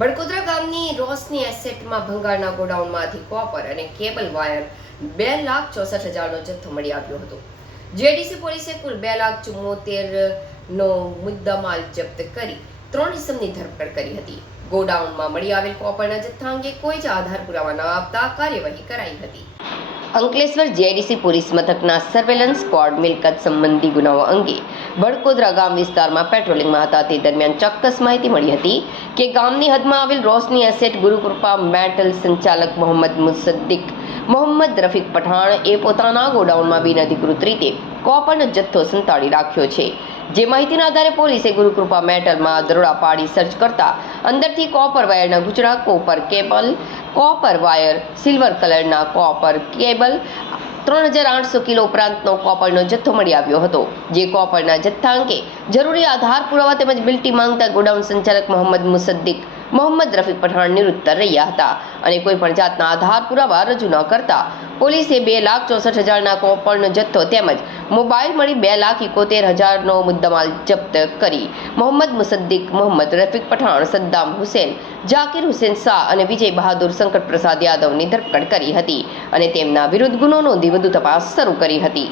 બડકોદરા ગામની રોસની એસેટમાં ભંગારના ગોડાઉનમાંથી કોપર અને કેબલ વાયર બે લાખ ચોસઠ હજારનો જથ્થો મળી આવ્યો હતો. જેડીસી પોલીસે કુલ બે લાખ ચુમ્મોતેર નો મુદ્દામાલ જપ્ત કરી ત્રણ ઇસમની ધરપકડ કરી હતી. ગોડાઉનમાં મળી આવેલ કોપરના જથ્થા અંગે કોઈ જ આધાર પુરાવા ન આપતા કાર્યવાહી કરાઈ હતી. અંકલેશ્વર જેડીસી પોલીસ મથકના સર્વેલન્સ સ્ક્વોડ મિલકત સંબંધી ગુનાઓ અંગે બડકોદરા ગામ વિસ્તારમાં પેટ્રોલિંગમાં હતા. તે દરમિયાન ચોક્કસ માહિતી મળી હતી કે ગામની હદમાં આવેલ રોશની એસેટ ગુરુકૃપા મેટલ સંચાલક મોહમ્મદ મુસદ્દીક, મોહમ્મદ રફીક પઠાણ એ પોતાના ગોડાઉનમાં બિનઅધિકૃત રીતે કોપરનો જથ્થો સંતાડી રાખ્યો છે. જે માહિતીના આધારે પોલીસે ગુરુકૃપા મેટલમાં દરોડા પાડી સર્ચ કરતા અંદરથી કોપર વાયરના ગુચડા copper cable, copper wire, silver કલરના કોપર કેબલ ત્રણ હજાર આઠસો કિલો ઉપરાંતનો કોપરનો જથ્થો મળી આવ્યો હતો, જે કોપરના જથ્થા અંગે જરૂરી આધાર પુરાવા તેમજ બિલ્ટી માંગતા ગોડાઉન સંચાલક મોહમ્મદ મુસદ્દીક, મોહમ્મદ રફીક પઠાણ નિરુત્તર રહ્યા હતા અને કોઈ પણ જાતના આધાર પુરાવા રજૂ ન કરતા પોલીસે બે લાખ ચોસઠ હજારના કોપરનો જથ્થો તેમજ મોબાઈલ મળી બે લાખ એકોતેર હજારનો મુદ્દામાલ જપ્ત કરી, મોહમ્મદ મુસદ્દીક, મોહમ્મદ રફીક પઠાણ, સદ્દામ હુસેન જાકીર હુસેન શાહ અને વિજય બહાદુર શંકર પ્રસાદ યાદવની ધરપકડ કરી હતી અને તેમના વિરુદ્ધ ગુનો નોંધી વધુ તપાસ શરૂ કરી હતી.